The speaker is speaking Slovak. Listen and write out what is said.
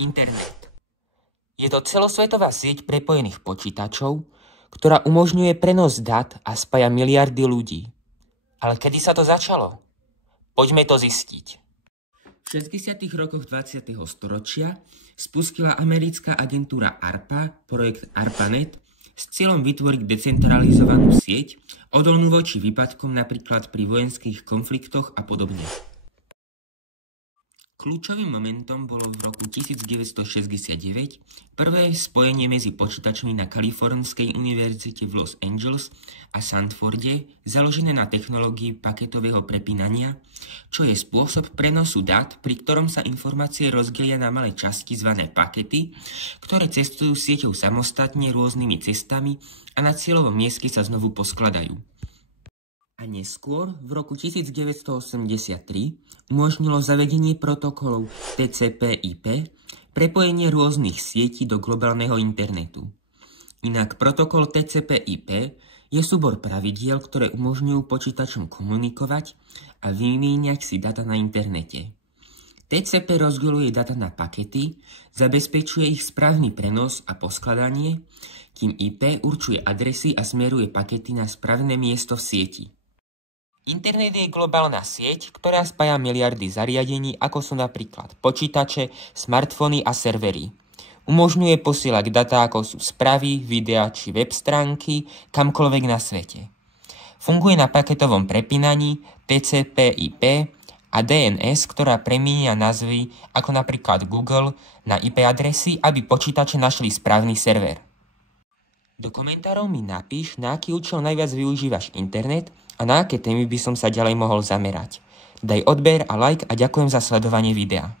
Internet. Je to celosvetová sieť prepojených počítačov, ktorá umožňuje prenos dát a spája miliardy ľudí. Ale kedy sa to začalo? Poďme to zistiť. V 60. rokoch 20. storočia spustila americká agentúra ARPA projekt ARPANET s cieľom vytvoriť decentralizovanú sieť, odolnú voči výpadkom napríklad pri vojenských konfliktoch a podobne. Kľúčovým momentom bolo v roku 1969 prvé spojenie medzi počítačmi na Kalifornskej univerzite v Los Angeles a Stanforde, založené na technológii paketového prepínania, čo je spôsob prenosu dát, pri ktorom sa informácie rozdelia na malé časti zvané pakety, ktoré cestujú sieťou samostatne rôznymi cestami a na cieľovom mieste sa znovu poskladajú. A neskôr, v roku 1983, umožnilo zavedenie protokolov TCP/IP, prepojenie rôznych sietí do globálneho internetu. Inak protokol TCP/IP je súbor pravidiel, ktoré umožňujú počítačom komunikovať a vymieňať si data na internete. TCP rozdeľuje data na pakety, zabezpečuje ich správny prenos a poskladanie, kým IP určuje adresy a smeruje pakety na správne miesto v sieti. Internet je globálna sieť, ktorá spája miliardy zariadení, ako sú napríklad počítače, smartfóny a servery. Umožňuje posielať data, ako sú správy, videá či web stránky, kamkoľvek na svete. Funguje na paketovom prepínaní TCP/IP a DNS, ktorá premieňa názvy ako napríklad Google na IP adresy, aby počítače našli správny server. Do komentárov mi napíš, na aký účel najviac využívaš internet a na aké témy by som sa ďalej mohol zamerať. Daj odber a like a ďakujem za sledovanie videa.